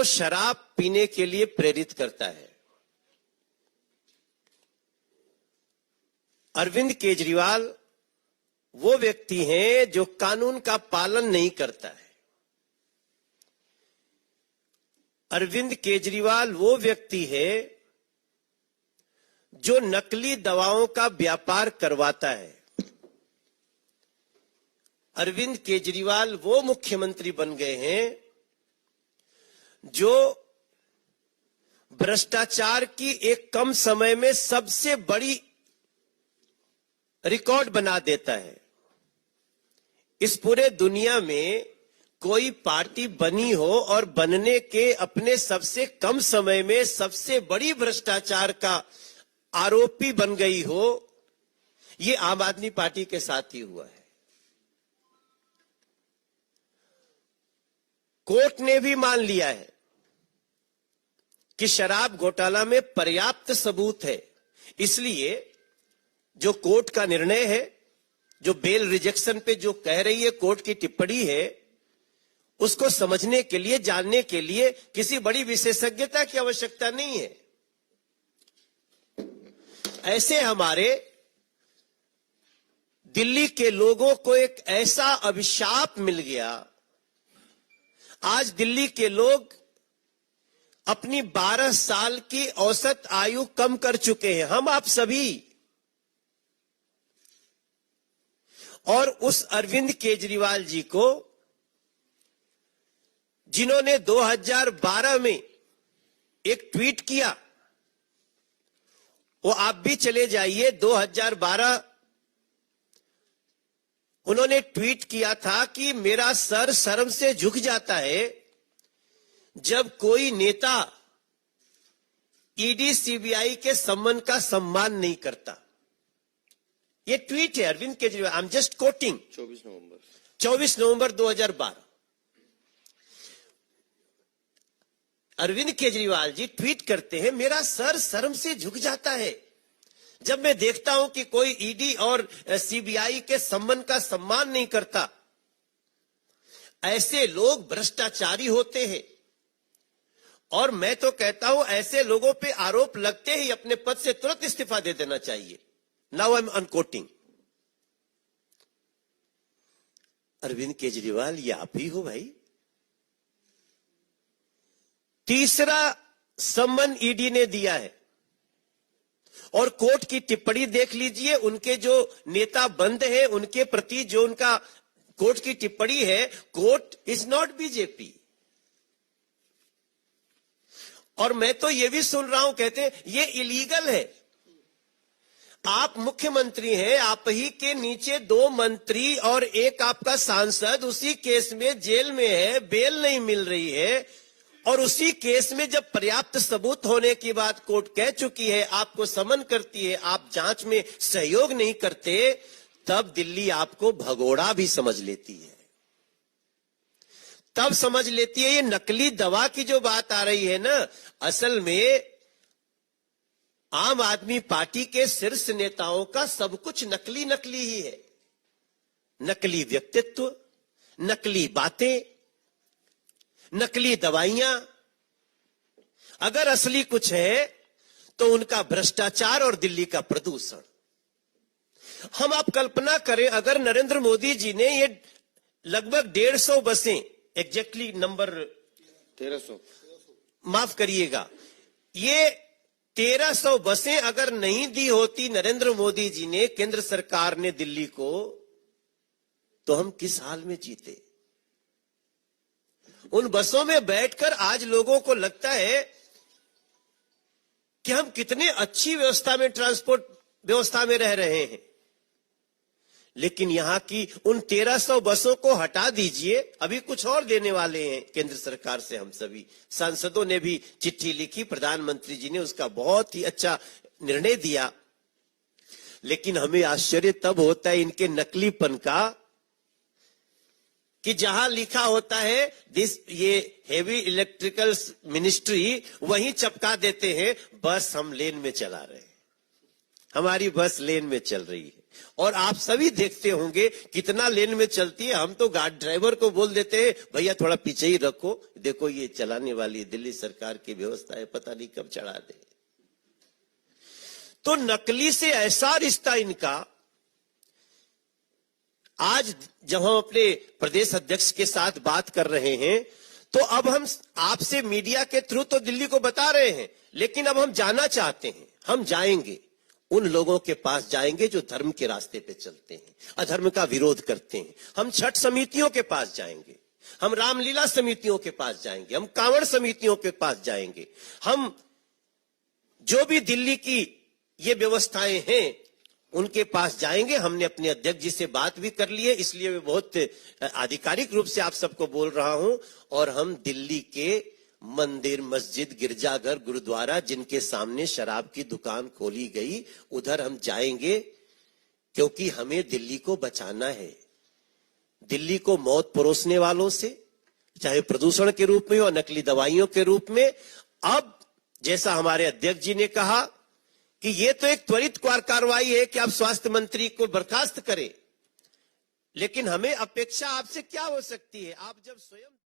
को शराब पीने के लिए प्रेरित करता है। अरविंद केजरीवाल वो व्यक्ति हैं जो कानून का पालन नहीं करता है। अरविंद केजरीवाल वो व्यक्ति है जो नकली दवाओं का व्यापार करवाता है। अरविंद केजरीवाल वो मुख्यमंत्री बन गए हैं जो भ्रष्टाचार की एक कम समय में सबसे बड़ी रिकॉर्ड बना देता है। इस पूरे दुनिया में कोई पार्टी बनी हो और बनने के अपने सबसे कम समय में सबसे बड़ी भ्रष्टाचार का आरोपी बन गई हो, ये आम आदमी पार्टी के साथ ही हुआ है। कोर्ट ने भी मान लिया है कि शराब घोटाला में पर्याप्त सबूत है, इसलिए जो कोर्ट का निर्णय है, जो बेल रिजेक्शन पे जो कह रही है कोर्ट की टिप्पणी है, उसको समझने के लिए, जानने के लिए किसी बड़ी विशेषज्ञता की आवश्यकता नहीं है। ऐसे हमारे दिल्ली के लोगों को एक ऐसा अभिशाप मिल गया। आज दिल्ली के लोग अपनी 12 साल की औसत आयु कम कर चुके हैं, हम आप सभी। और उस अरविंद केजरीवाल जी को, जिन्होंने 2012 में एक ट्वीट किया, वो आप भी चले जाइए, 2012 उन्होंने ट्वीट किया था कि मेरा सर शर्म से झुक जाता है जब कोई नेता ईडी सीबीआई के सम्मान का सम्मान नहीं करता। ये ट्वीट है Arvind Kejriwal, I am just quoting, 24 November 2012। Arvind Kejriwal ji tweet करते हैं, मेरा सर शर्म से झुक जाता है जब मैं देखता हूं कि कोई ईडी और सीबीआई के सम्मान का सम्मान नहीं करता। ऐसे लोग भ्रष्टाचारी होते हैं और मैं तो कहता हूं ऐसे लोगों पे आरोप लगते ही अपने पद से तुरंत इस्तीफा दे देना चाहिए। Now I am unquoting. Arvind Kejriwal, ये आप ही हो भाई। तीसरा सम्मन ईडी ने दिया है और कोर्ट की टिप्पणी देख लीजिए, उनके जो नेता बंद हैं उनके प्रति जो उनका कोर्ट की टिप्पणी है, कोर्ट इज नॉट बीजेपी। और मैं तो ये भी सुन रहा हूं, कहते हैं ये इलीगल है। आप मुख्यमंत्री हैं, आप ही के नीचे 2 मंत्री और एक आपका सांसद उसी केस में जेल में है, बेल नहीं मिल रही है, और उसी केस में जब पर्याप्त सबूत होने की बात कोर्ट कह चुकी है, आपको समन करती है, आप जांच में सहयोग नहीं करते, तब दिल्ली आपको भगोड़ा भी समझ लेती है। तब समझ लेती है ये नकली दवा की जो बात आ रही है ना, असल में आम आदमी पार्टी के शीर्ष नेताओं का सब कुछ नकली नकली ही है। नकली व्यक्तित्व, नकली बातें, नकली दवाइयां। अगर असली कुछ है तो उनका भ्रष्टाचार और दिल्ली का प्रदूषण। हम आप कल्पना करें, अगर नरेंद्र मोदी जी ने ये लगभग 150 बसें, एग्जैक्टली नंबर 1300, माफ करिएगा, ये 1300 बसें अगर नहीं दी होती नरेंद्र मोदी जी ने, केंद्र सरकार ने दिल्ली को, तो हम किस हाल में जीते। उन बसों में बैठकर आज लोगों को लगता है कि हम कितने अच्छी व्यवस्था में, ट्रांसपोर्ट व्यवस्था में रह रहे हैं। लेकिन यहां की उन 1300 बसों को हटा दीजिए, अभी कुछ और देने वाले हैं केंद्र सरकार से। हम सभी सांसदों ने भी चिट्ठी लिखी, प्रधानमंत्री जी ने उसका बहुत ही अच्छा निर्णय दिया। लेकिन हमें आश्चर्य तब होता है इनके नकलीपन का कि जहां लिखा होता है ये हेवी इलेक्ट्रिकल मिनिस्ट्री, वहीं चपका देते हैं बस हम लेन में चला रहे हैं, हमारी बस लेन में चल रही है। और आप सभी देखते होंगे कितना लेन में चलती है। हम तो गार्ड ड्राइवर को बोल देते हैं, भैया थोड़ा पीछे ही रखो, देखो ये चलाने वाली दिल्ली सरकार की व्यवस्था है, पता नहीं कब चढ़ा दे। तो नकली से ऐसा रिश्ता इनका। आज जब हम अपने प्रदेश अध्यक्ष के साथ बात कर रहे हैं, तो अब हम आपसे मीडिया के थ्रू तो दिल्ली को बता रहे हैं, लेकिन अब हम जाना चाहते हैं। हम जाएंगे, उन लोगों के पास जाएंगे जो धर्म के रास्ते पे चलते हैं, अधर्म का विरोध करते हैं। हम छठ समितियों के पास जाएंगे, हम रामलीला समितियों के पास जाएंगे, हम कांवड़ समितियों के पास जाएंगे। हम जो भी दिल्ली की ये व्यवस्थाएं हैं उनके पास जाएंगे। हमने अपने अध्यक्ष जी से बात भी कर ली है, इसलिए मैं बहुत आधिकारिक रूप से आप सबको बोल रहा हूं। और हम दिल्ली के मंदिर, मस्जिद, गिरजाघर, गुरुद्वारा जिनके सामने शराब की दुकान खोली गई, उधर हम जाएंगे, क्योंकि हमें दिल्ली को बचाना है। दिल्ली को मौत परोसने वालों से, चाहे प्रदूषण के रूप में हो, नकली दवाइयों के रूप में। अब जैसा हमारे अध्यक्ष जी ने कहा कि ये तो एक त्वरित कार्रवाई है कि आप स्वास्थ्य मंत्री को बर्खास्त करें, लेकिन हमें अपेक्षा आपसे क्या हो सकती है? आप जब स्वयं